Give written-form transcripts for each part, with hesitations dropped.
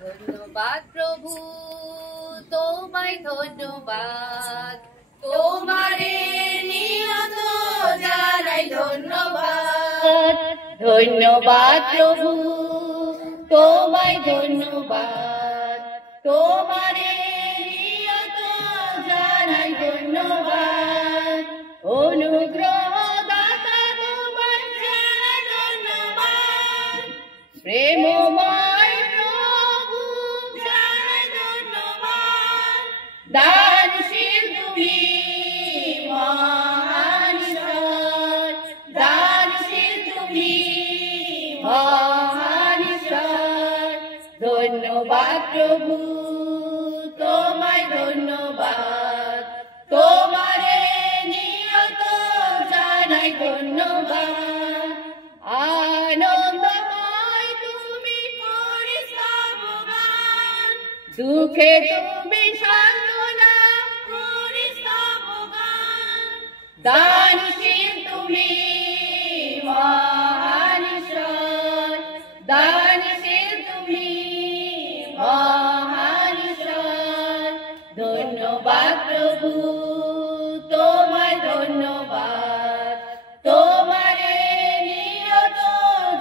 ধন্যবাদ প্রভু, তোমায় ধন্যবাদ, তোমারে নিয়ত জানাই ধন্যবাদ। ধন্যবাদ প্রভু, তোমায় ধন্যবাদ, তোমারে নিয়ত জানাই ধন্যবাদ। অনুগ্রহ দাতা তোমায় জানাই ধন্যবাদ, প্রেমময় প্রভু জানাই ধন্যবাদ। দানশীল তুমি মহান ঈশ্বর, দানশীল তুমি মহান ঈশ্বর। ধন্যবাদ প্রভু, তোমায় ধন্যবাদ, তোমারে নিয়ত জানাই ধন্যবাদ। আনন্দময় তুমি পরিস্তাবগান, দুঃখে তুমি সান্ত্বনা পরিস্তাবগান। দানশীল তুমি মহান ঈশ্বর, দানশীল তুমি মহান ঈশ্বর। ধন্যবাদ প্রভু, তোমায় ধন্যবাদ, তোমারে নিয়ত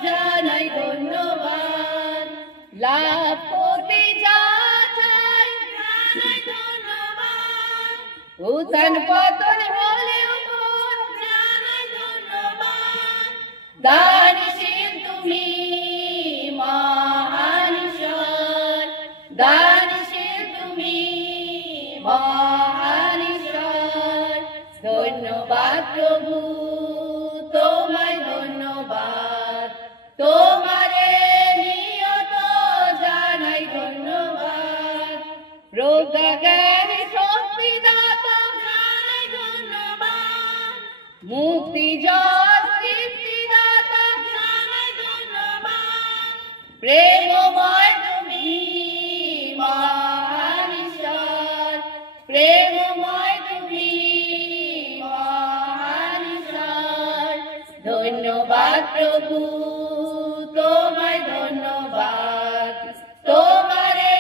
জানাই ধন্যবাদ। লাভ করতে যা চাই জানাই ধন্যবাদ, উত্থান পতন হলেও জানাই ধন্যবাদ। দানশীল তুমি মহান ঈশ্বর, দানশীল তুমি মহান ঈশ্বর। ধন্যবাদ প্রভু, তোমায় ধন্যবাদ, তোমারে নিয়ত জানাই ধন্যবাদ। প্রজ্ঞা জ্ঞান শক্তি দাতা জানাই ধন্যবাদ, মুক্তি জয় তৃপ্তি দাতা জানাই ধন্যবাদ। প্রেমময় তুমি মহান ঈশ্বর, প্রেমময় তুমি মহান ঈশ্বর। ধন্যবাদ প্রভু, তোমায় ধন্যবাদ, তোমারে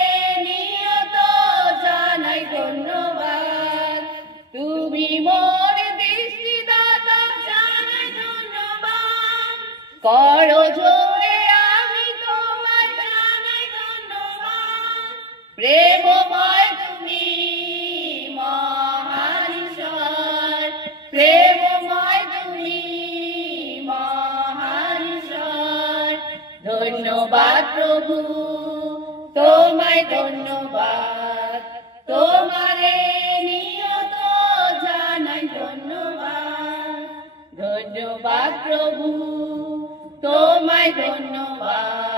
নিয়ত জানাই ধন্যবাদ। তুমি মোর দৃষ্টিদাতা জানাই ধন্যবাদ, করো জোরে আমি তোমায় জানাই ধন্যবাদ। প্রেমময় তুমি মহান ঈশ্বর, প্রেমময় তুমি মহান ঈশ্বর। ধন্যবাদ প্রভু, তোমায় ধন্যবাদ, তোমারে নিয়ত জানাই ধন্যবাদ। ধন্যবাদ প্রভু, তোমায় ধন্যবাদ।